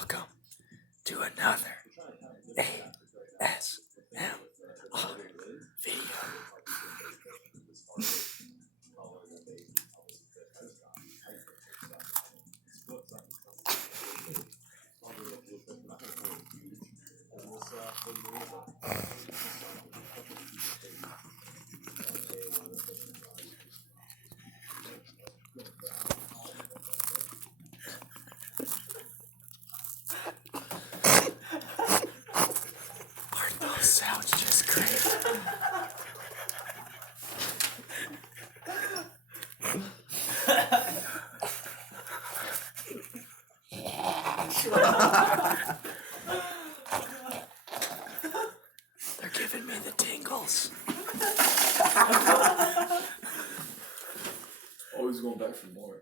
Welcome to another ASMR video. Aren't those sounds just great? They're giving me the tingles. Always going back for more.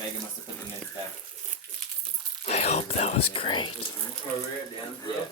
Megan must have put the notes back. I hope that was great. Yeah.